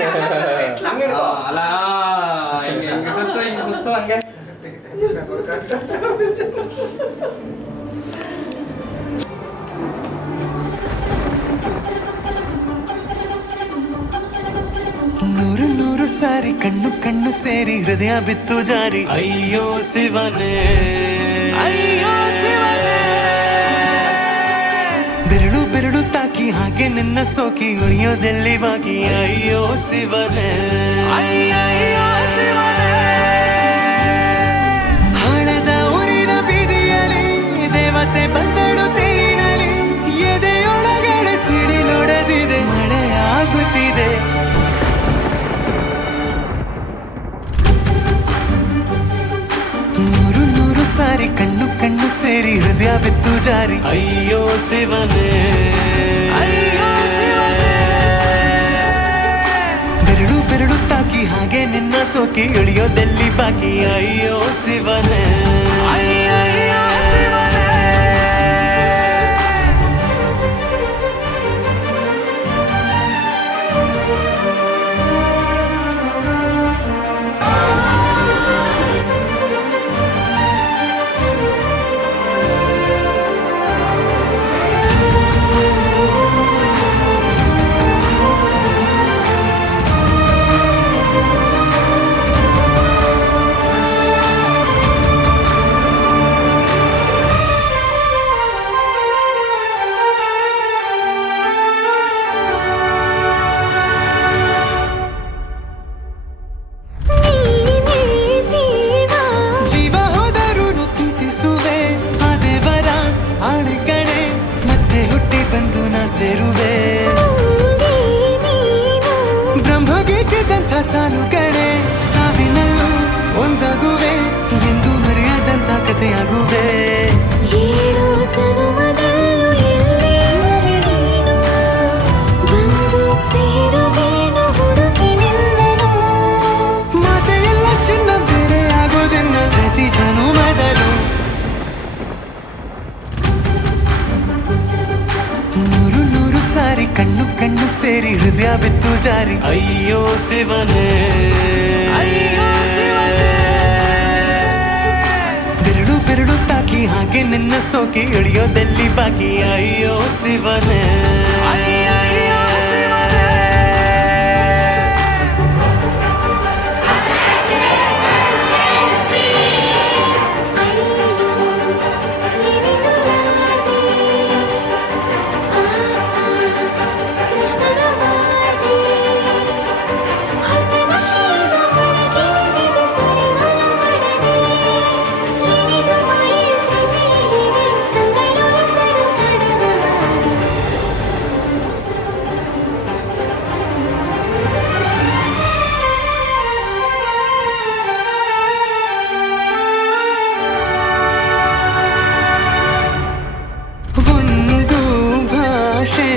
ಅಲ್ಲ ಹಿಂಗೆ ಹಿಂಗೆ ಸುತ್ತು ಹಿಂಗೆ ಸುತ್ತು ಹಂಗೆ ನೂರು ನೂರು ಸಾರಿ ಕಣ್ಣು ಕಣ್ಣು ಸೇರಿ ಹೃದಯ ಬಿತ್ತು ಜಾರಿ ಅಯ್ಯೋ ಶಿವನೇ ಅಯ್ಯೋ ಶಿವನೇ ಬೆರಳು ಬೆರಳು ತಾಕಿ ಹಾಗೆ ನಿನ್ನ ಸೋಕಿ ಉಳಿಯೋದೆಲ್ಲಿ ಬಾಕಿ ಅಯ್ಯೋ ಶಿವನೇ ಅಯ್ಯಯ್ಯೋ ಶಿವನೇ ಹಳದ ಊರಿನ ಬೀದಿಯಲ್ಲಿ ದೇವತೆ ಬಂದಳು ತೇರಿನಲ್ಲಿ ಎದೆಯೊಳಗಡೆ ಸಿಡಿ ನೋಡದಿದೆ ಮಳೆ ಆಗುತ್ತಿದೆ ನೂರು ನೂರು ಸಾರಿ ಕಣ್ಣು ಕಣ್ಣು ಸೇರಿ ಹೃದಯ ಬಿತ್ತು ಜಾರಿ ಅಯ್ಯೋ ಶಿವನೇ ಅಯ್ಯೋ ಶಿವನೇ ಬೆರಳು ಬೆರಳು ತಾಕಿ ಹಾಗೆ ನಿನ್ನ ಸೋಕಿ ಇಳಿಯೋದೆಲ್ಲಿ ಬಾಕಿ ಅಯ್ಯೋ ಶಿವನೇ ಅಯ್ಯಯ್ಯೋ ಶಿವನೇ ಸೇರುವೆ ಬ್ರಹ್ಮಗೀಚಿದಂಥ ಸಾಲು ಕಣೆ ಸಾವಿನಲ್ಲೂ ಒಂದಾಗುವೆ ಎಂದು ಮರೆಯದಂಥ ಕಥೆಯಾಗುವೆ ಏಳು ಜನುಮದಲ್ಲೂ ಎಲ್ಲೇ ನೀನು ಬಂದು ಸೇರುವೇನು ಹುಡುಕಿ ನಿಲ್ಲನು ಮಾತೆಯೆಲ್ಲ ಚಿನ್ನ ಬೇರೆ ಆಗೋದನ್ನ ಪ್ರತಿ ಜನುಮದಲ್ಲೂ ನೂರು ನೂರು ಸಾರಿ ಕಣ್ಣು ಕಣ್ಣು ಸೇರಿ ಹೃದಯ ಬಿತ್ತು ಜಾರಿ ಅಯ್ಯೋ ಶಿವನೇ ಅಯ್ಯೋ ಶಿವನೇ ಬೆರಳು ಬೆರಳು ತಾಕಿ ಹಾಗೆ ನಿನ್ನ ಸೋಕಿ ಇಳಿಯೋದೆಲ್ಲಿ ಬಾಕಿ ಅಯ್ಯೋ ಶಿವನೇ ಅಯ್ಯಯ್ಯೋ ಶಿವನೇ ಕೃಷ್ಣನ ವಾದಿ ಹಸನ ಶೀದ ಒಳಗಿಳಿದಿದೆ ಸುಳಿವನ ಪಡದೆ ಏನಿದು ಮಾಯೆ ಪ್ರತಿಯಿದೆ ಕಂಗಳು ಎಂದರು ಕಡದವಾಡಿ ಒಂದು ಭಾಷೆ